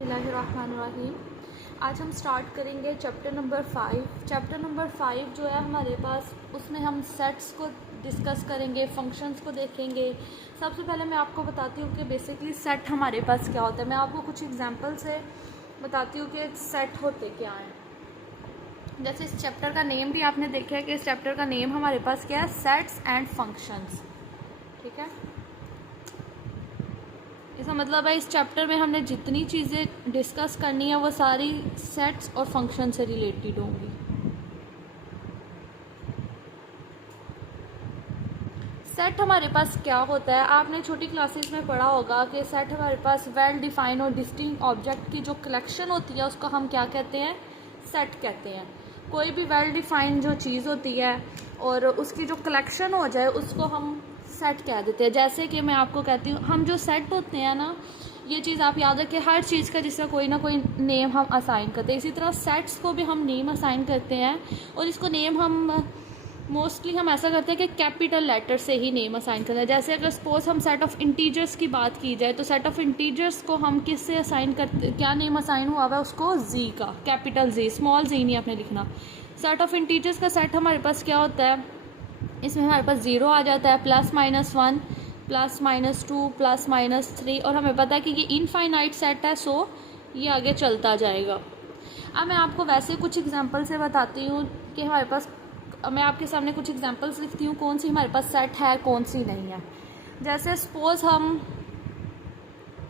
बिस्मिल्लाहिर्रहमानिर्रहीम। आज हम स्टार्ट करेंगे चैप्टर नंबर 5। चैप्टर नंबर 5 जो है हमारे पास, उसमें हम सेट्स को डिस्कस करेंगे, फंक्शंस को देखेंगे। सबसे पहले मैं आपको बताती हूँ कि बेसिकली सेट हमारे पास क्या होता है। मैं आपको कुछ एग्जांपल से बताती हूँ कि सेट होते क्या हैं। जैसे इस चैप्टर का नेम भी आपने देखा है कि इस चैप्टर का नेम हमारे पास क्या है, सेट्स एंड फंक्शंस। ठीक है, इसका मतलब है इस चैप्टर में हमने जितनी चीज़ें डिस्कस करनी है वो सारी सेट्स और फंक्शन से रिलेटेड होंगी। सेट हमारे पास क्या होता है, आपने छोटी क्लासेस में पढ़ा होगा कि सेट हमारे पास वेल डिफाइंड और डिस्टिंक्ट ऑब्जेक्ट की जो कलेक्शन होती है उसको हम क्या कहते हैं, सेट कहते हैं। कोई भी वेल डिफाइंड जो चीज़ होती है और उसकी जो कलेक्शन हो जाए उसको हम सेट कह देते हैं। जैसे कि मैं आपको कहती हूँ, हम जो सेट होते हैं ना, ये चीज़ आप याद रखें, हर चीज़ का जिसका कोई ना कोई नेम हम असाइन करते हैं। इसी तरह सेट्स को भी हम नेम असाइन करते हैं और इसको नेम हम मोस्टली हम ऐसा करते हैं कि कैपिटल लेटर से ही नेम असाइन करते हैं। जैसे अगर सपोज हम सेट ऑफ इंटीजर्स की बात की जाए तो सेट ऑफ इंटीजर्स को हम किस से असाइन करते, क्या नेम असाइन हुआ हुआ है उसको, जी का, कैपिटल जी, स्मॉल जी नहीं आपने लिखना। सेट ऑफ इंटीजर्स का सेट हमारे पास क्या होता है, इसमें हमारे पास 0 आ जाता है, +-1, +-2, +-3, और हमें पता है कि ये इनफाइनाइट सेट है, सो ये आगे चलता जाएगा। अब मैं आपको वैसे कुछ एग्जांपल से बताती हूँ कि हमारे पास, मैं आपके सामने कुछ एग्जांपल्स लिखती हूँ कौन सी हमारे पास सेट है कौन सी नहीं है। जैसे सपोज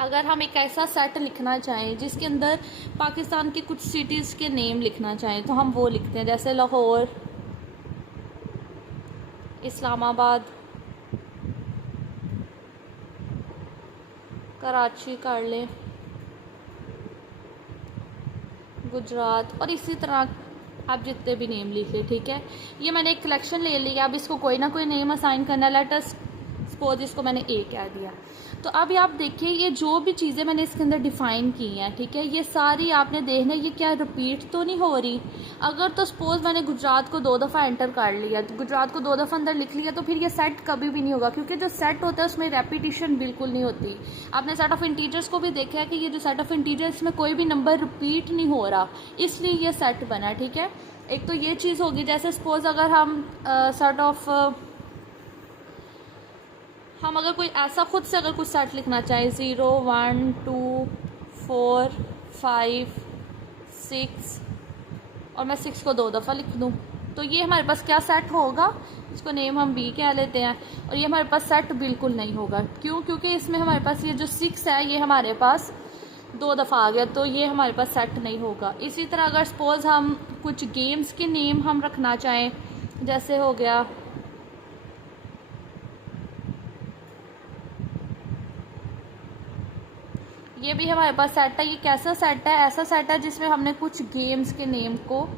अगर हम एक ऐसा सेट लिखना चाहें जिसके अंदर पाकिस्तान की कुछ सिटीज़ के नेम लिखना चाहें तो हम वो लिखते हैं। जैसे लाहौर, इस्लामाबाद, कराची कर लें, गुजरात, और इसी तरह आप जितने भी नेम लिख लें। ठीक है, ये मैंने एक कलेक्शन ले लिया, अब इसको कोई ना कोई नेम असाइन करना है। लेट अस सपोज इसको मैंने ए कह दिया। तो अब आप देखिए, ये जो भी चीज़ें मैंने इसके अंदर डिफ़ाइन की हैं, ठीक है, ये सारी आपने देखना ये क्या रिपीट तो नहीं हो रही। अगर तो सपोज मैंने गुजरात को 2 दफ़ा एंटर कर लिया, तो गुजरात को 2 दफ़ा अंदर लिख लिया, तो फिर ये सेट कभी भी नहीं होगा, क्योंकि जो सेट होता है उसमें रेपिटिशन बिल्कुल नहीं होती। आपने सेट ऑफ इंटीजर्स को भी देखा है कि ये जो सेट ऑफ इंटीजर्स में कोई भी नंबर रिपीट नहीं हो रहा, इसलिए ये सेट बना। ठीक है, एक तो ये चीज़ होगी। जैसे सपोज अगर हम अगर कोई ऐसा खुद से अगर कुछ सेट लिखना चाहें, 0, 1, 2, 4, 5, 6, और मैं 6 को 2 दफ़ा लिख दूँ, तो ये हमारे पास क्या सेट होगा, इसको नेम हम बी कह लेते हैं, और ये हमारे पास सेट बिल्कुल नहीं होगा। क्यों? क्योंकि इसमें हमारे पास ये जो 6 है ये हमारे पास 2 दफ़ा आ गया, तो ये हमारे पास सेट नहीं होगा। इसी तरह अगर सपोज हम कुछ गेम्स के नेम हम रखना चाहें, जैसे हो गया ये भी हमारे पास सेट है। ये कैसा सेट है, ऐसा सेट है जिसमें हमने कुछ गेम्स के नेम को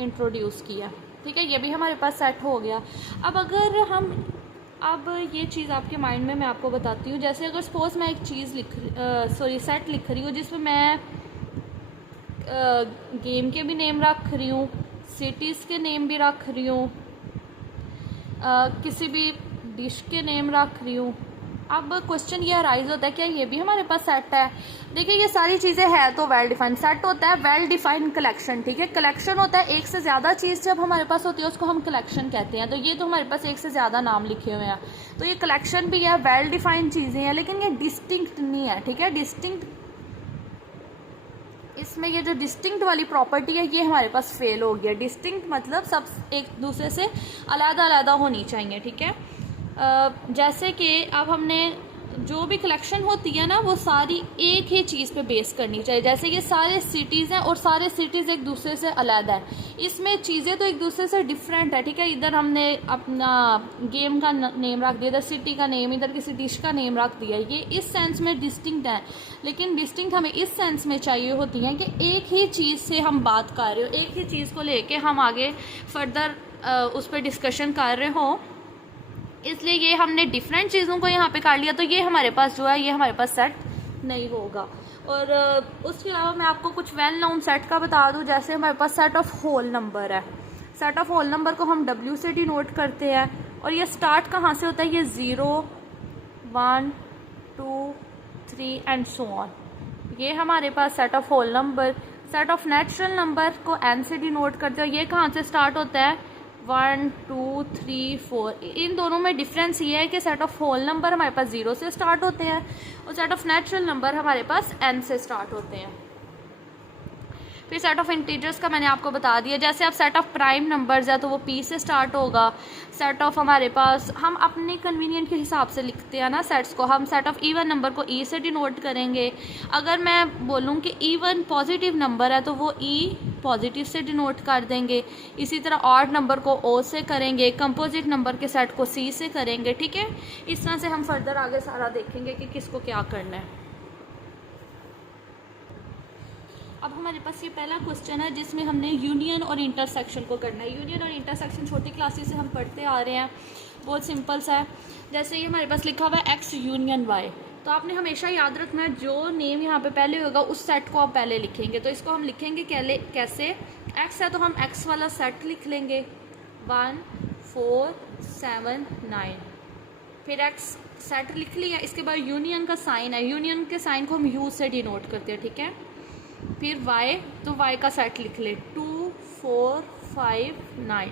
इंट्रोड्यूस किया। ठीक है, ये भी हमारे पास सेट हो गया। अब अगर हम, अब ये चीज़ आपके माइंड में मैं आपको बताती हूँ। जैसे अगर सपोज मैं एक चीज़ सेट लिख रही हूँ जिसमें मैं गेम के भी नेम रख रही हूँ, सिटीज़ के नेम भी रख रही हूँ, किसी भी डिश के नेम रख रही हूँ। अब क्वेश्चन ये अराइज होता है, क्या ये भी हमारे पास सेट है? देखिए, ये सारी चीज़ें हैं तो वेल डिफाइंड। सेट होता है वेल डिफाइंड कलेक्शन। ठीक है, कलेक्शन होता है एक से ज़्यादा चीज़ जब हमारे पास होती है उसको हम कलेक्शन कहते हैं। तो ये तो हमारे पास एक से ज़्यादा नाम लिखे हुए हैं, तो ये कलेक्शन भी है, वेल डिफाइंड चीज़ें हैं, लेकिन ये डिस्टिंक्ट नहीं है। ठीक है, डिस्टिंक्ट, इसमें ये जो डिस्टिंक्ट वाली प्रॉपर्टी है ये हमारे पास फेल हो गया। डिस्टिंक्ट मतलब सब एक दूसरे से अलग अलग होनी चाहिए। ठीक है, जैसे कि अब हमने जो भी कलेक्शन होती है ना वो सारी एक ही चीज़ पे बेस करनी चाहिए। जैसे ये सारे सिटीज़ हैं और सारे सिटीज़ एक दूसरे से अलग हैं, इसमें चीज़ें तो एक दूसरे से डिफरेंट है। ठीक है, इधर हमने अपना गेम का नेम रख दिया, इधर सिटी का नेम, इधर किसी डिश का नेम रख दिया, ये इस सेंस में डिस्टिंक्ट है। लेकिन डिस्टिंक्ट हमें इस सेंस में चाहिए होती हैं कि एक ही चीज़ से हम बात कर रहे हो, एक ही चीज़ को लेके हम आगे फर्दर उस पर डिस्कशन कर रहे हों, इसलिए ये हमने डिफरेंट चीज़ों को यहाँ पे काट लिया, तो ये हमारे पास जो है ये हमारे पास सेट नहीं होगा। और उसके अलावा मैं आपको कुछ वेल नोन सेट का बता दूँ। जैसे हमारे पास सेट ऑफ होल नंबर है, सेट ऑफ होल नंबर को हम W से डिनोट करते हैं, और ये स्टार्ट कहाँ से होता है, ये 0, 1, 2, 3 एंड सो ऑन, ये हमारे पास set of whole number, set of natural number को n से डिनोट करते हो। ये कहाँ से स्टार्ट होता है? 1 2 3 4। इन दोनों में डिफरेंस ये है कि सेट ऑफ होल नंबर हमारे पास 0 से स्टार्ट होते हैं और सेट ऑफ नेचुरल नंबर हमारे पास n से स्टार्ट होते हैं। फिर सेट ऑफ इंटीजर्स का मैंने आपको बता दिया। जैसे अब सेट ऑफ प्राइम नंबर्स है तो वो p से स्टार्ट होगा। सेट ऑफ हमारे पास हम अपने कन्वीनियंट के हिसाब से लिखते हैं ना सेट्स को। हम सेट ऑफ इवन नंबर को e से डिनोट करेंगे। अगर मैं बोलूँ कि इवन पॉजिटिव नंबर है तो वो e पॉजिटिव से डिनोट कर देंगे। इसी तरह ऑड नंबर को o से करेंगे, कंपोजिट नंबर के सेट को c से करेंगे। ठीक है, इस तरह से हम फर्दर आगे सारा देखेंगे कि किसको क्या करना है। अब हमारे पास ये पहला क्वेश्चन है जिसमें हमने यूनियन और इंटरसेक्शन को करना है। यूनियन और इंटरसेक्शन छोटी क्लासेस से हम पढ़ते आ रहे हैं, बहुत सिंपल सा है। जैसे ये हमारे पास लिखा हुआ है x यूनियन y, तो आपने हमेशा याद रखना है जो नेम यहाँ पे पहले होगा उस सेट को आप पहले लिखेंगे। तो इसको हम लिखेंगे कैसे? x है तो हम x वाला सेट लिख लेंगे 1 4 7 9। फिर x सेट लिख लिया, इसके बाद यूनियन का साइन है, यूनियन के साइन को हम u से डिनोट करते हैं। ठीक है, फिर y, तो y का सेट लिख ले 2 4 5 9।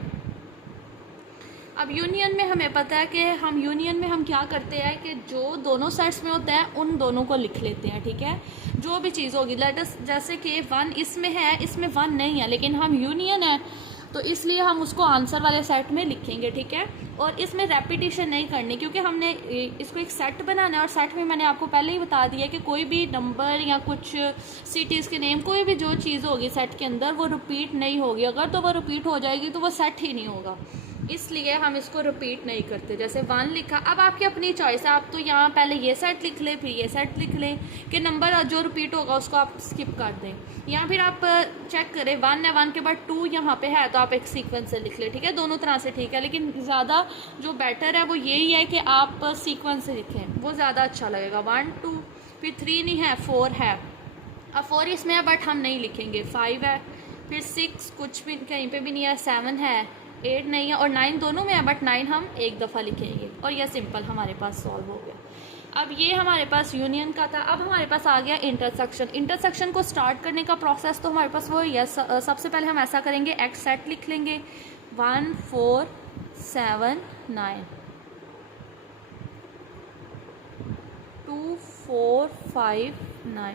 अब यूनियन में हमें पता है कि हम यूनियन में हम क्या करते हैं कि जो दोनों सेट्स में होता है उन दोनों को लिख लेते हैं। ठीक है, जो भी चीज़ होगी लेट अस, जैसे कि 1 इसमें है, इसमें 1 नहीं है, लेकिन हम यूनियन है तो इसलिए हम उसको आंसर वाले सेट में लिखेंगे। ठीक है, और इसमें रेपिटेशन नहीं करनी क्योंकि हमने इसको एक सेट बनाना है। और सेट में मैंने आपको पहले ही बता दिया कि कोई भी नंबर या कुछ सिटीज़ के नेम, कोई भी जो चीज़ होगी सेट के अंदर वो रिपीट नहीं होगी। अगर तो वो रिपीट हो जाएगी तो वो सेट ही नहीं होगा, इसलिए हम इसको रिपीट नहीं करते। जैसे 1 लिखा, अब आपकी अपनी चॉइस है, आप तो यहाँ पहले ये सेट लिख लें फिर ये सेट लिख लें कि नंबर जो रिपीट होगा उसको आप स्किप कर दें, या फिर आप चेक करें 1 है 1 के बाद 2 यहाँ पे है तो आप एक सीक्वेंस से लिख लें। ठीक है, दोनों तरह से ठीक है, लेकिन ज़्यादा जो बेटर है वो यही है कि आप सीक्वेंस से लिखें, वो ज़्यादा अच्छा लगेगा। 1 2 फिर 3 नहीं है 4 है, अब 4 इसमें है बट हम नहीं लिखेंगे। 5 है, फिर 6 कुछ भी कहीं पे भी नहीं है, 7 है, 8 नहीं है और 9 दोनों में है बट 9 हम एक दफ़ा लिखेंगे और यह सिंपल हमारे पास सॉल्व हो गया। अब ये हमारे पास यूनियन का था। अब हमारे पास आ गया इंटरसेक्शन। इंटरसेक्शन को स्टार्ट करने का प्रोसेस तो हमारे पास वो है, सबसे पहले हम ऐसा करेंगे एक्स सेट लिख लेंगे 1 4 7 9 2 4 5 9।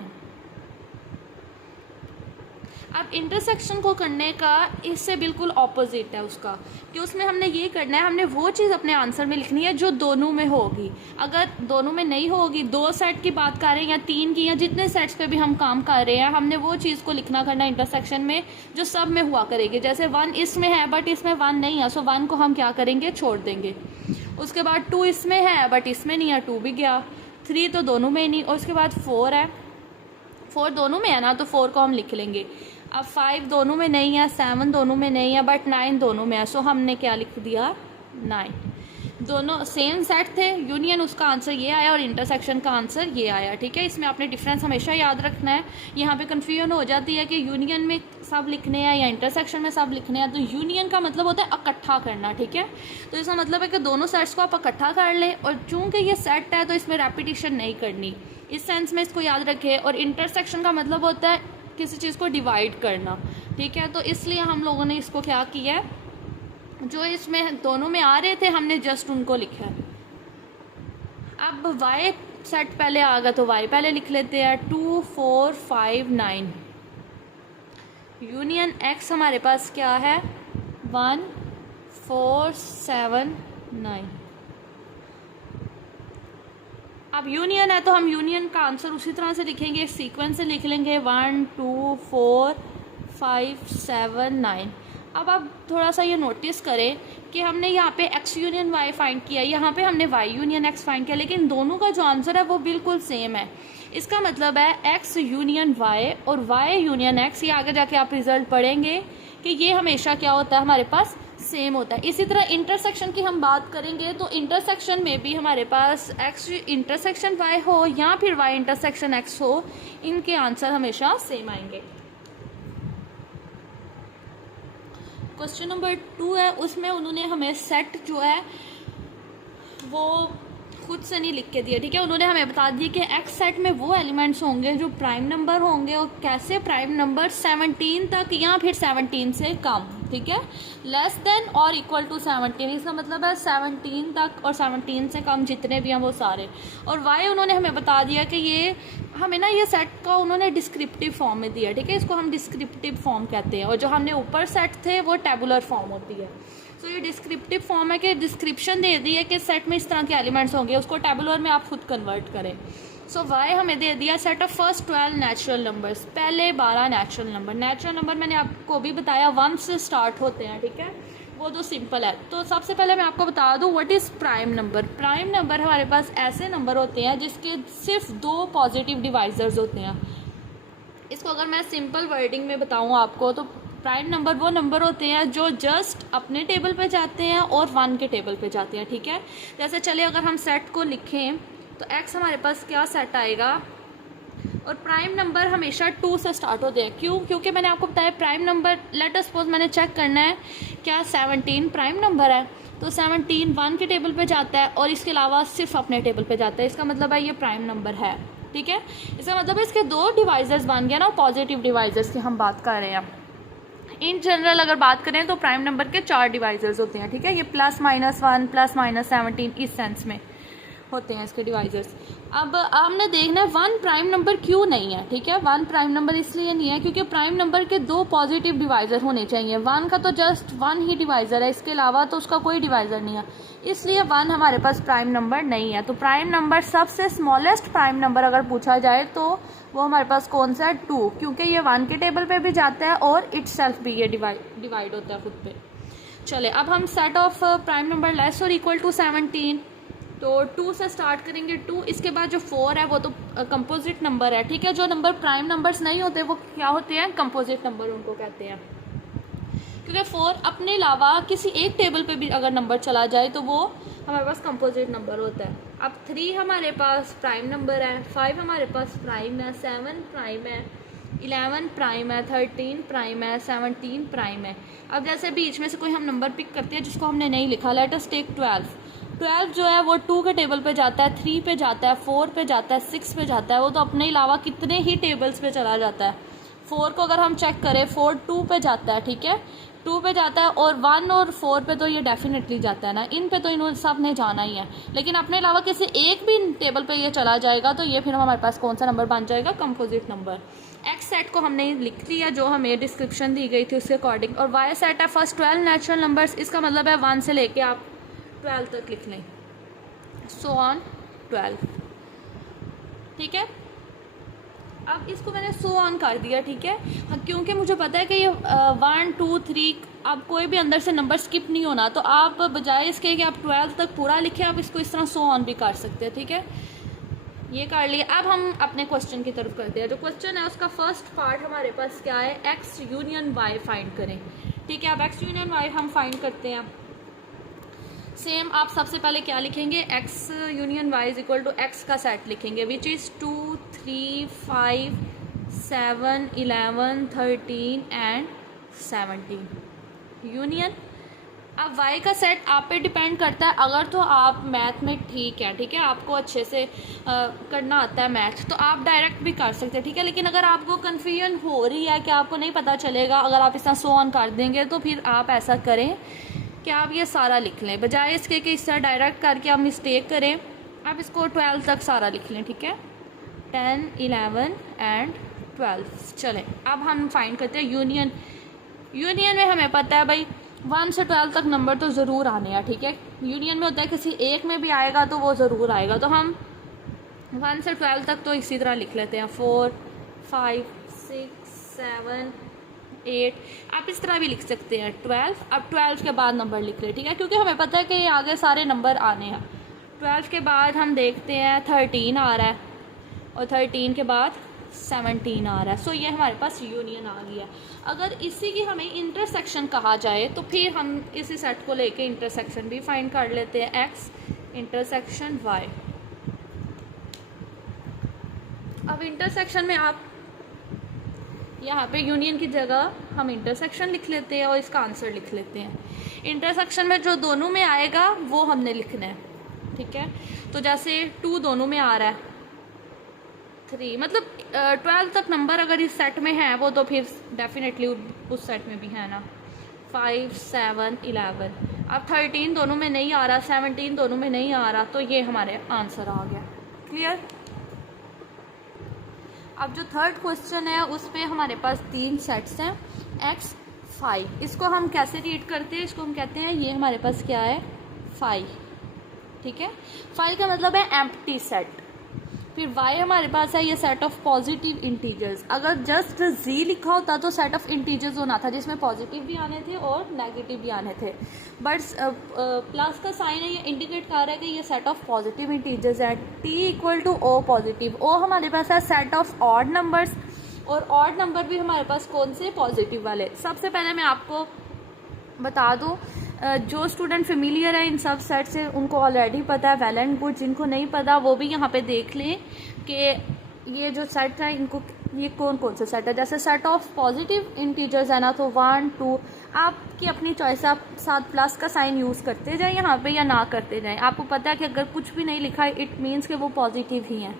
अब इंटरसेक्शन को करने का इससे बिल्कुल ऑपोजिट है उसका, कि उसमें हमने ये करना है, हमने वो चीज़ अपने आंसर में लिखनी है जो दोनों में होगी। अगर दोनों में नहीं होगी, 2 सेट की बात कर रहे हैं या 3 की, या जितने सेट्स पे भी हम काम कर रहे हैं, हमने वो चीज़ को लिखना करना इंटरसेक्शन में जो सब में हुआ करेगी। जैसे 1 इसमें है बट इसमें 1 नहीं है, सो 1 को हम क्या करेंगे, छोड़ देंगे। उसके बाद 2 इसमें है बट इसमें नहीं है, 2 भी गया। 3 तो दोनों में ही नहीं, और उसके बाद 4 है, 4 दोनों में है ना, तो 4 को हम लिख लेंगे। अब 5 दोनों में नहीं है, 7 दोनों में नहीं है बट 9 दोनों में है, सो हमने क्या लिख दिया, 9। दोनों सेम सेट थे, यूनियन उसका आंसर ये आया और इंटरसेक्शन का आंसर ये आया। ठीक है, इसमें आपने डिफरेंस हमेशा याद रखना है। यहाँ पे कन्फ्यूजन हो जाती है कि यूनियन में सब लिखने हैं या इंटरसेक्शन में सब लिखने हैं। तो यूनियन का मतलब होता है इकट्ठा करना। ठीक है, तो इसका मतलब है कि दोनों सेट्स को आप इकट्ठा कर लें, और चूंकि ये सेट है तो इसमें रेपिटेशन नहीं करनी, इस सेंस में इसको याद रखें। और इंटरसेक्शन का मतलब होता है किसी चीज़ को डिवाइड करना। ठीक है, तो इसलिए हम लोगों ने इसको क्या किया है, जो इसमें दोनों में आ रहे थे हमने जस्ट उनको लिखा है। अब y सेट पहले आ गया तो y पहले लिख लेते हैं 2 4 5 9। यूनियन x हमारे पास क्या है, 1 4 7 9। अब यूनियन है तो हम यूनियन का आंसर उसी तरह से लिखेंगे, सीक्वेंस से लिख लेंगे 1 2 4 5 7 9। अब आप थोड़ा सा ये नोटिस करें कि हमने यहाँ पे x यूनियन y फाइंड किया, यहाँ पे हमने y यूनियन x फाइंड किया, लेकिन दोनों का जो आंसर है वो बिल्कुल सेम है। इसका मतलब है x यूनियन y और y यूनियन x, ये आगे जाके आप रिजल्ट पढ़ेंगे कि ये हमेशा क्या होता है, हमारे पास सेम होता है। इसी तरह इंटरसेक्शन की हम बात करेंगे तो इंटरसेक्शन में भी हमारे पास x इंटरसेक्शन y हो या फिर y इंटरसेक्शन x हो, इनके आंसर हमेशा सेम आएंगे। क्वेश्चन नंबर 2 है, उसमें उन्होंने हमें सेट जो है वो खुद से नहीं लिख के दिया, ठीक है। उन्होंने हमें बता दिया कि एक्स सेट में वो एलिमेंट्स होंगे जो प्राइम नंबर होंगे, और कैसे प्राइम नंबर 17 तक या फिर 17 से कम, ठीक है। लेस देन और इक्वल टू 17, इसका मतलब है 17 तक और 17 से कम जितने भी हैं वो सारे। और वाई उन्होंने हमें बता दिया कि ये हमें ना ये सेट का उन्होंने डिस्क्रिप्टिव फॉर्म में दिया, ठीक है। इसको हम डिस्क्रिप्टिव फॉर्म कहते हैं, और जो हमने ऊपर सेट थे वो टेबुलर फॉर्म होती है। सो ये डिस्क्रिप्टिव फॉर्म है कि डिस्क्रिप्शन दे दी है कि सेट में इस तरह के एलिमेंट्स होंगे, उसको टेबुलर में आप खुद कन्वर्ट करें। सो वाई हमें दे दिया set of first 12 natural numbers, पहले 12 नेचुरल नंबर। नेचुरल नंबर मैंने आपको भी बताया 1 से स्टार्ट होते हैं, ठीक है, वो तो सिंपल है। तो सबसे पहले मैं आपको बता दूं what is prime number. Prime number हमारे पास ऐसे नंबर होते हैं जिसके सिर्फ 2 पॉजिटिव डिवाइजर्स होते हैं। इसको अगर मैं सिंपल वर्डिंग में बताऊं आपको, तो प्राइम नंबर वो नंबर होते हैं जो जस्ट अपने टेबल पे जाते हैं और 1 के टेबल पे जाते हैं, ठीक है। जैसे चलिए अगर हम सेट को लिखें तो x हमारे पास क्या सेट आएगा, और प्राइम नंबर हमेशा 2 से स्टार्ट होते हैं। क्यों? क्योंकि मैंने आपको बताया prime number, let us suppose मैंने चेक करना है क्या 17 प्राइम नंबर है, तो 17 1 के टेबल पे जाता है और इसके अलावा सिर्फ अपने टेबल पे जाता है, इसका मतलब है ये प्राइम नंबर है, ठीक है। इसका मतलब है इसके 2 डिवाइजर्स बन गया ना, पॉजिटिव डिवाइजर्स की हम बात कर रहे हैं। इन जनरल अगर बात करें तो प्राइम नंबर के 4 डिवाइजर्स होते हैं, ठीक है। ये +-1 +-17 इस सेंस में होते हैं इसके डिवाइजर्स। अब हमने देखना है 1 प्राइम नंबर क्यों नहीं है, ठीक है। 1 प्राइम नंबर इसलिए नहीं है क्योंकि प्राइम नंबर के 2 पॉजिटिव डिवाइजर होने चाहिए। 1 का तो जस्ट 1 ही डिवाइजर है, इसके अलावा तो उसका कोई डिवाइजर नहीं है, इसलिए 1 हमारे पास प्राइम नंबर नहीं है। तो प्राइम नंबर सबसे स्मॉलेस्ट प्राइम नंबर अगर पूछा जाए तो वो हमारे पास कौन सा है, 2, क्योंकि ये 1 के टेबल पे भी जाता है और इटसेल्फ भी ये डिवाइड होता है खुद पे। चले अब हम set of prime number less और इक्वल टू 17, तो 2 से स्टार्ट करेंगे। 2 इसके बाद जो 4 है वो तो कंपोजिट नंबर है, ठीक है। जो नंबर प्राइम नंबर्स नहीं होते वो क्या होते हैं, कंपोजिट नंबर उनको कहते हैं, क्योंकि 4 अपने अलावा किसी एक टेबल पे भी अगर नंबर चला जाए तो वो हमारे पास कंपोजिट नंबर होता है। अब 3 हमारे पास प्राइम नंबर है, 5 हमारे पास प्राइम है, 7 प्राइम है, 11 प्राइम है, 13 प्राइम है, 17 प्राइम है। अब जैसे बीच में से कोई हम नंबर पिक करते हैं जिसको हमने नहीं लिखा, लेट अस टेक 12 जो है वो 2 के टेबल पे जाता है, 3 पे जाता है, 4 पे जाता है, 6 पे जाता है, वो तो अपने अलावा कितने ही टेबल्स पे चला जाता है। 4 को अगर हम चेक करें, 4 2 पे जाता है, ठीक है, 2 पे जाता है, और 1 और 4 पे तो ये डेफिनेटली जाता है ना, इन पे तो इन्होंने सब ने जाना ही है। लेकिन अपने अलावा किसी एक भी टेबल पे ये चला जाएगा तो ये फिर हमारे पास कौन सा नंबर बन जाएगा, कंपोजिट नंबर। एक्स सेट को हमने लिख लिया जो हमें डिस्क्रिप्शन दी गई थी उसके अकॉर्डिंग, और वाई सेट है फर्स्ट 12 नेचुरल नंबर्स, इसका मतलब है 1 से लेके आप 12 तक लिख लें, सो ऑन 12, ठीक है। अब इसको मैंने सो ऑन कर दिया, ठीक है, हाँ, क्योंकि मुझे पता है कि ये 1 2 3 अब कोई भी अंदर से नंबर स्किप नहीं होना, तो आप बजाय इसके कि आप 12 तक पूरा लिखें, आप इसको इस तरह सो ऑन भी कर सकते हैं, ठीक है। ये कर लिया। अब हम अपने क्वेश्चन की तरफ करते हैं। जो क्वेश्चन है उसका फर्स्ट पार्ट हमारे पास क्या है, एक्स यूनियन वाई फाइंड करें, ठीक है। अब एक्स यूनियन वाई हम फाइंड करते हैं। सेम आप सबसे पहले क्या लिखेंगे, X union Y is equal to X का सेट लिखेंगे, विच इज़ 2 3 5 7 11 13 एंड 17 यूनियन। अब वाई का सेट आप पे डिपेंड करता है, अगर तो आप मैथ में ठीक है, ठीक है, आपको अच्छे से करना आता है मैथ, तो आप डायरेक्ट भी कर सकते हैं, ठीक है। लेकिन अगर आपको कन्फ्यूजन हो रही है कि आपको नहीं पता चलेगा, अगर आप इस तरह सो ऑन कर देंगे, तो फिर आप ऐसा करें कि आप ये सारा लिख लें, बजाय इसके कि इस तरह डायरेक्ट करके आप मिस्टेक करें, आप इसको 12 तक सारा लिख लें, ठीक है, 10 11 एंड 12। चलें अब हम फाइंड करते हैं यूनियन। यूनियन में हमें पता है भाई 1 से 12 तक नंबर तो ज़रूर आने हैं, ठीक है। यूनियन में होता है किसी एक में भी आएगा तो वो ज़रूर आएगा, तो हम 1 से 12 तक तो इसी तरह लिख लेते हैं, 4 5 6 7 8, आप इस तरह भी लिख सकते हैं 12। अब 12 के बाद नंबर लिख लें, ठीक है, क्योंकि हमें पता है कि ये आगे सारे नंबर आने हैं। 12 के बाद हम देखते हैं 13 आ रहा है, और 13 के बाद 17 आ रहा है, सो ये हमारे पास यूनियन आ गया। अगर इसी की हमें इंटरसेक्शन कहा जाए तो फिर हम इसी सेट को लेके इंटरसेक्शन भी फाइंड कर लेते हैं, एक्स इंटरसेक्शन वाई। अब इंटरसेक्शन में आप यहाँ पे यूनियन की जगह हम इंटरसेक्शन लिख लेते हैं और इसका आंसर लिख लेते हैं। इंटरसेक्शन में जो दोनों में आएगा वो हमने लिखना है, ठीक है। तो जैसे 2 दोनों में आ रहा है, 3 मतलब 12 तक नंबर अगर इस सेट में है वो तो फिर डेफिनेटली उस सेट में भी है ना। 5, 7, 11। अब 13 दोनों में नहीं आ रहा, 17 दोनों में नहीं आ रहा, तो ये हमारे आंसर आ गया। क्लियर। अब जो थर्ड क्वेश्चन है उस पे हमारे पास 3 सेट्स हैं, x 5। इसको हम कैसे रीड करते हैं, इसको हम कहते हैं ये हमारे पास क्या है 5, ठीक है। 5 का मतलब है एम्प्टी सेट। फिर y हमारे पास है ये सेट ऑफ पॉजिटिव इंटीजर्स। अगर जस्ट z लिखा होता तो सेट ऑफ इंटीजर्स होना था जिसमें पॉजिटिव भी आने थे और नेगेटिव भी आने थे, बट प्लस का साइन है, ये इंडिकेट कर रहा है कि ये सेट ऑफ पॉजिटिव इंटीजर्स है। t equal to o positive. o हमारे पास है सेट ऑफ ऑड नंबर्स, और ऑड नंबर भी हमारे पास कौन से, पॉजिटिव वाले। सबसे पहले मैं आपको बता दूं, जो स्टूडेंट फेमिलियर है इन सब सेट से उनको ऑलरेडी पता है, वेल एंड गुड। जिनको नहीं पता वो भी यहाँ पे देख लें कि ये जो सेट है इनको, ये कौन कौन से सेट है। जैसे सेट ऑफ पॉजिटिव इंटीजर्स है ना, तो 1, 2 आपकी अपनी चॉइस, आप साथ प्लस का साइन यूज़ करते जाएं यहाँ पे या ना करते जाएं। आपको पता है कि अगर कुछ भी नहीं लिखा है इट मीन्स कि वो पॉजिटिव ही हैं।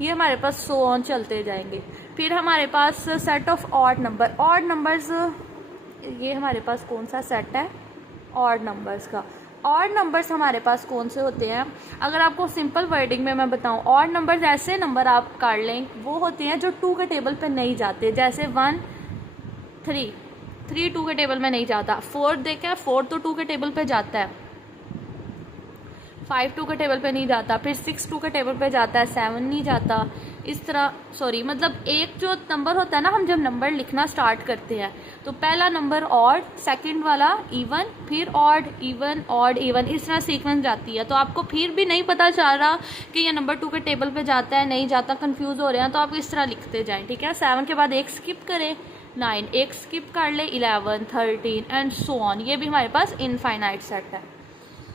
ये हमारे पास सो ऑन चलते जाएंगे। फिर हमारे पास set of odd number. Odd numbers, ये हमारे पास कौन सा सेट है, ऑड नंबर्स का। ऑड नंबर्स हमारे पास कौन से होते हैं, अगर आपको सिंपल वर्डिंग में मैं बताऊं, ऑड नंबर्स ऐसे नंबर आप काट लें वो होते हैं जो 2 के टेबल पे नहीं जाते। जैसे 1, 3 2 के टेबल में नहीं जाता। 4 देखा, 4 तो 2 के टेबल पे जाता है। 5 2 के टेबल पे नहीं जाता। फिर 6 2 के टेबल पे जाता है, 7 नहीं जाता। इस तरह सॉरी, मतलब एक जो नंबर होता है ना, हम जब नंबर लिखना स्टार्ट करते हैं तो पहला नंबर ऑड, सेकंड वाला इवन, फिर ऑड इवन ऑड इवन, इस तरह सीक्वेंस जाती है। तो आपको फिर भी नहीं पता चल रहा कि ये नंबर 2 के टेबल पे जाता है नहीं जाता, कंफ्यूज हो रहे हैं, तो आप इस तरह लिखते जाएं, ठीक है। 7 के बाद एक स्किप करें, 9 एक स्किप कर ले, 11 13 एंड सो ऑन। ये भी हमारे पास इनफाइनाइट सेट है।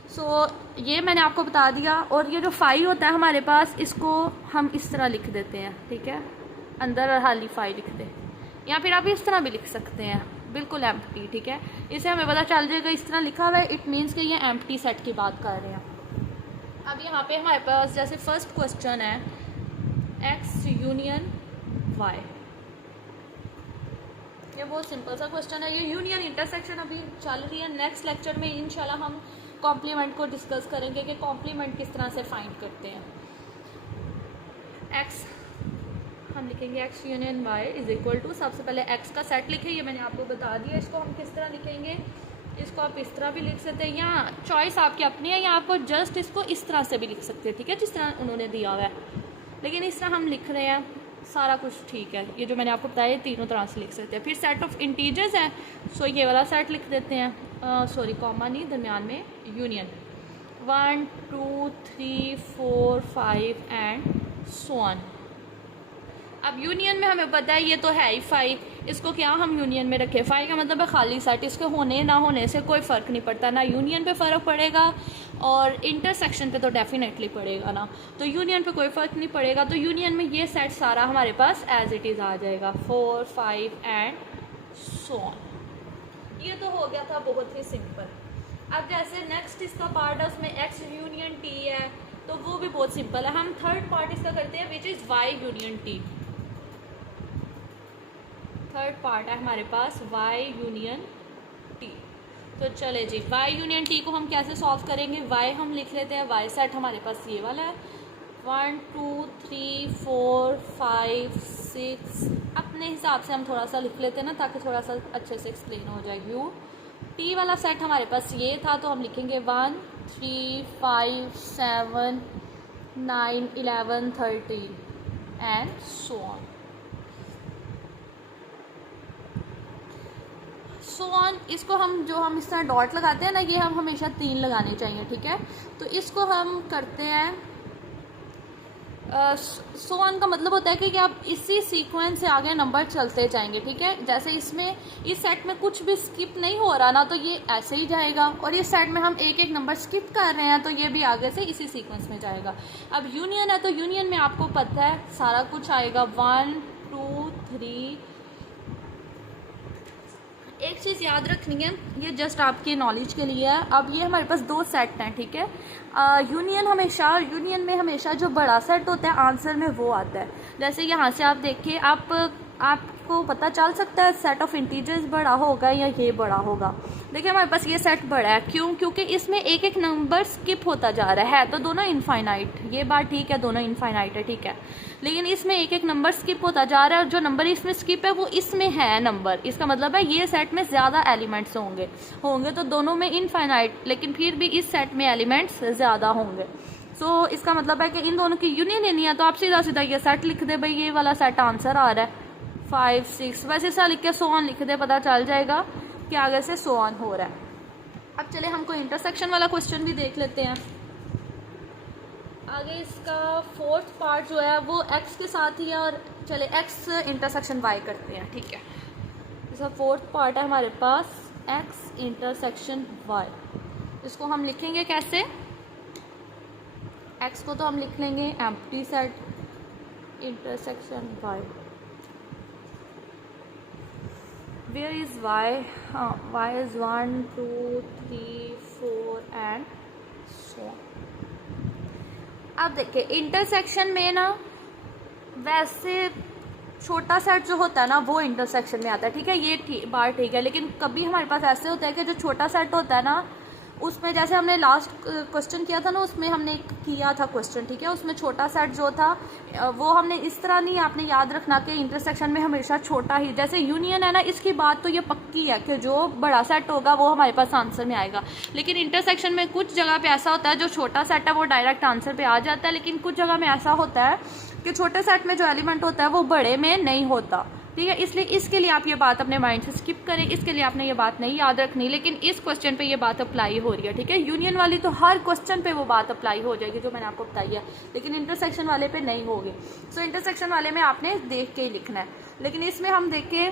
सो ये मैंने आपको बता दिया। और ये जो 5 होता है हमारे पास, इसको हम इस तरह लिख देते हैं, ठीक है, अंदर हाली 5 लिख दे, या फिर आप इस तरह भी लिख सकते हैं, बिल्कुल एम्प्टी, ठीक है। इससे हमें पता चल जाएगा इस तरह लिखा हुआ है, इट मीन्स कि ये एम्प्टी सेट की बात कर रहे हैं। अब यहाँ पे हमारे पास जैसे फर्स्ट क्वेश्चन है x यूनियन y। ये बहुत सिंपल सा क्वेश्चन है। ये यूनियन इंटरसेक्शन अभी चल रही है। नेक्स्ट लेक्चर में इंशाल्लाह हम कॉम्प्लीमेंट को डिस्कस करेंगे कि कॉम्प्लीमेंट किस तरह से फाइंड करते हैं। x हम लिखेंगे x union y is equal to, सबसे पहले x का सेट लिखे, ये मैंने आपको बता दिया। इसको हम किस तरह लिखेंगे, इसको आप इस तरह भी लिख सकते हैं, या चॉइस आपकी अपनी है, या आपको जस्ट इसको इस तरह से भी लिख सकते हैं, ठीक है, जिस तरह उन्होंने दिया हुआ है। लेकिन इस तरह हम लिख रहे हैं, सारा कुछ ठीक है। ये जो मैंने आपको बताया ये तीनों तरह से लिख सकते हैं। फिर सेट ऑफ इंटीजर्स है, सो ये वाला सेट लिख देते हैं, सॉरी कॉमा नहीं, दरमियान में यूनियन, 1 2 3 4 5 एंड सो ऑन। अब यूनियन में हमें पता है ये तो है ही 5, इसको क्या हम यूनियन में रखें। 5 का मतलब है खाली सेट, इसके होने ना होने से कोई फ़र्क नहीं पड़ता, ना यूनियन पे फ़र्क पड़ेगा और इंटरसेक्शन पे तो डेफिनेटली पड़ेगा ना, तो यूनियन पे कोई फ़र्क नहीं पड़ेगा। तो यूनियन में ये सेट सारा हमारे पास एज इट इज़ आ जाएगा, 4 5 एंड सो ऑन। ये तो हो गया था बहुत ही सिंपल। अब जैसे नेक्स्ट इसका पार्ट है, उसमें x यूनियन t है, तो वो भी बहुत सिंपल है। हम थर्ड पार्ट इसका करते हैं which is y union t। Third part है हमारे पास y यूनियन t। तो चले जी, y यूनियन t को हम कैसे सॉल्व करेंगे। y हम लिख लेते हैं, y सेट हमारे पास ये वाला है, 1 2 3 4 5 6। अपने हिसाब से हम थोड़ा सा लिख लेते हैं ना, ताकि थोड़ा सा अच्छे से एक्सप्लेन हो जाए। u t वाला सेट हमारे पास ये था, तो हम लिखेंगे 1 3 5 7 9 11 13 and so on. So on, इसको हम जो हम इस तरह डॉट लगाते हैं ना, ये हम हमेशा 3 लगाने चाहिए, ठीक है। तो इसको हम करते हैं, सो ऑन का मतलब होता है कि आप इसी सीक्वेंस से आगे नंबर चलते जाएंगे, ठीक है। जैसे इसमें इस सेट में कुछ भी स्किप नहीं हो रहा ना, तो ये ऐसे ही जाएगा, और इस सेट में हम एक एक नंबर स्किप कर रहे हैं, तो ये भी आगे से इसी सीक्वेंस में जाएगा। अब यूनियन है, तो यूनियन में आपको पता है सारा कुछ आएगा, 1 2 3, एक चीज़ याद रखनी है, ये जस्ट आपकी नॉलेज के लिए है। अब ये हमारे पास दो सेट हैं, ठीक है। यूनियन में हमेशा जो बड़ा सेट होता है आंसर में वो आता है। जैसे यहाँ से आप देखिए, आपको पता चल सकता है सेट ऑफ इंटीजर्स बड़ा होगा या ये बड़ा होगा। देखिए हमारे पास ये सेट बड़ा है, क्यों? क्योंकि इसमें एक एक नंबर स्किप होता जा रहा है। तो दोनों इनफाइनाइट, ये बात ठीक है, दोनों इनफाइनाइट है, ठीक है। लेकिन इसमें एक एक नंबर स्किप होता जा रहा है और जो नंबर इसमें स्किप है वो इसमें है नंबर। इसका मतलब है ये सेट में ज़्यादा एलिमेंट्स होंगे तो दोनों में इनफाइनाइट, लेकिन फिर भी इस सेट में एलिमेंट्स ज़्यादा होंगे। सो इसका मतलब है कि इन दोनों की यूनियन लेनी है, तो आप सीधा सीधा ये सेट लिख दे, भाई ये वाला सेट आंसर आ रहा है 5 6, वैसे ऐसा लिख के सो ऑन लिख दे, पता चल जाएगा कि आगे से सो ऑन हो रहा है। अब चले हम कोई इंटरसेक्शन वाला क्वेश्चन भी देख लेते हैं। आगे इसका फोर्थ पार्ट जो है वो x के साथ ही है, और चले x इंटरसेक्शन y करते हैं, ठीक है। इसका फोर्थ पार्ट है हमारे पास x इंटरसेक्शन y। इसको हम लिखेंगे कैसे? x को तो हम लिख लेंगे empty set intersection y। Where is y? Y is 1 2 3 4 and so on। अब देखिए इंटरसेक्शन में ना वैसे छोटा सेट जो होता है ना वो इंटरसेक्शन में आता है, ठीक है, ये बात ठीक है। लेकिन कभी हमारे पास ऐसे होता है कि जो छोटा सेट होता है ना उसमें, जैसे हमने लास्ट क्वेश्चन किया था ना, उसमें हमने किया था क्वेश्चन, ठीक है, उसमें छोटा सेट जो था वो हमने इस तरह नहीं, आपने याद रखना कि इंटरसेक्शन में हमेशा छोटा ही, जैसे यूनियन है ना, इसकी बात तो ये पक्की है कि जो बड़ा सेट होगा वो हमारे पास आंसर में आएगा। लेकिन इंटरसेक्शन में कुछ जगह पे ऐसा होता है जो छोटा सेट है वो डायरेक्ट आंसर पे आ जाता है, लेकिन कुछ जगह में ऐसा होता है कि छोटे सेट में जो एलिमेंट होता है वो बड़े में नहीं होता, ठीक है। इसलिए इसके लिए आप ये बात अपने माइंड से स्किप करें, इसके लिए आपने ये बात नहीं याद रखनी। लेकिन इस क्वेश्चन पे ये बात अप्लाई हो रही है, ठीक है। यूनियन वाली तो हर क्वेश्चन पे वो बात अप्लाई हो जाएगी जो मैंने आपको बताई है, लेकिन इंटरसेक्शन वाले पे नहीं होगी। सो इंटरसेक्शन वाले में आपने देख के ही लिखना है। लेकिन इसमें हम देखें,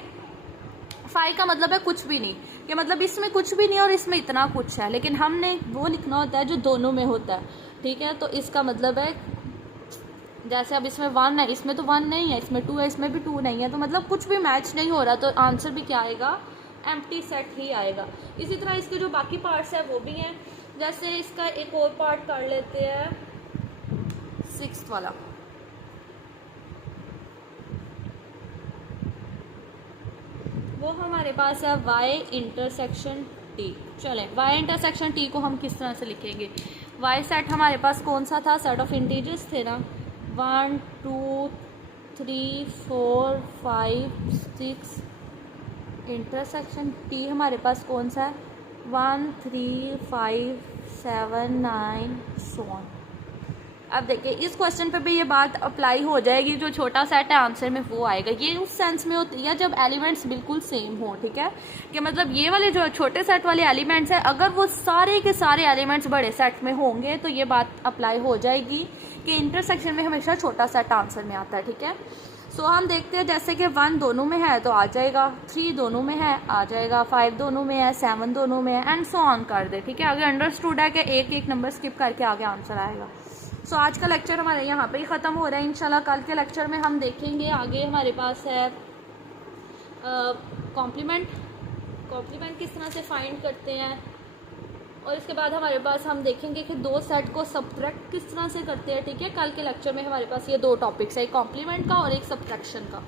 फाई का मतलब है कुछ भी नहीं, कि मतलब इसमें कुछ भी नहीं और इसमें इतना कुछ है, लेकिन हमने वो लिखना होता है जो दोनों में होता है, ठीक है। तो इसका मतलब है जैसे अब इसमें 1 है, इसमें तो 1 नहीं है, इसमें 2 है, इसमें भी 2 नहीं है, तो मतलब कुछ भी मैच नहीं हो रहा, तो आंसर भी क्या आएगा? एम्प्टी सेट ही आएगा। इसी तरह इसके जो बाकी पार्ट्स है वो भी हैं। जैसे इसका एक और पार्ट कर लेते हैं, 6th वाला। वो हमारे पास है y इंटरसेक्शन t। चलें, y इंटरसेक्शन t को हम किस तरह से लिखेंगे? y सेट हमारे पास कौन सा था? सेट ऑफ इंटीजर्स थे ना, 1 2 3 4 5 6। इंटरसेक्शन t हमारे पास कौन सा है? 1 3 5 7 9 so on। अब देखिए इस क्वेश्चन पे भी ये बात अप्लाई हो जाएगी, जो छोटा सेट है आंसर में वो आएगा। ये उस सेंस में होती है जब एलिमेंट्स बिल्कुल सेम हो, ठीक है, कि मतलब ये वाले जो छोटे सेट वाले एलिमेंट्स हैं अगर वो सारे के सारे एलिमेंट्स बड़े सेट में होंगे तो ये बात अप्लाई हो जाएगी कि इंटरसेक्शन में हमेशा छोटा सेट आंसर में आता है, ठीक है। सो हम देखते हैं, जैसे कि 1 दोनों में है तो आ जाएगा, 3 दोनों में है आ जाएगा, 5 दोनों में है, 7 दोनों में है, एंड सो ऑन कर दे, ठीक है। आगे अंडरस्टूड है कि एक एक नंबर स्किप करके आगे आंसर आएगा। सो आज का लेक्चर हमारे यहाँ पे ही ख़त्म हो रहा है। इंशाल्लाह कल के लेक्चर में हम देखेंगे, आगे हमारे पास है कॉम्प्लीमेंट किस तरह से फाइंड करते हैं, और इसके बाद हमारे पास हम देखेंगे कि दो सेट को सब्ट्रैक्ट किस तरह से करते हैं, ठीक है। कल के लेक्चर में हमारे पास ये 2 टॉपिक्स है, एक कॉम्प्लीमेंट का और एक सब्ट्रैक्शन का।